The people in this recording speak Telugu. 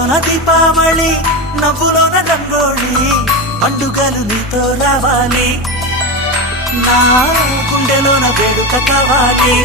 కళ్ళలోన దీపావళి నవ్వులోన రంగోళి పండుగలు నీతో రావాలి నా గుండెలోన వేడుక కావాలి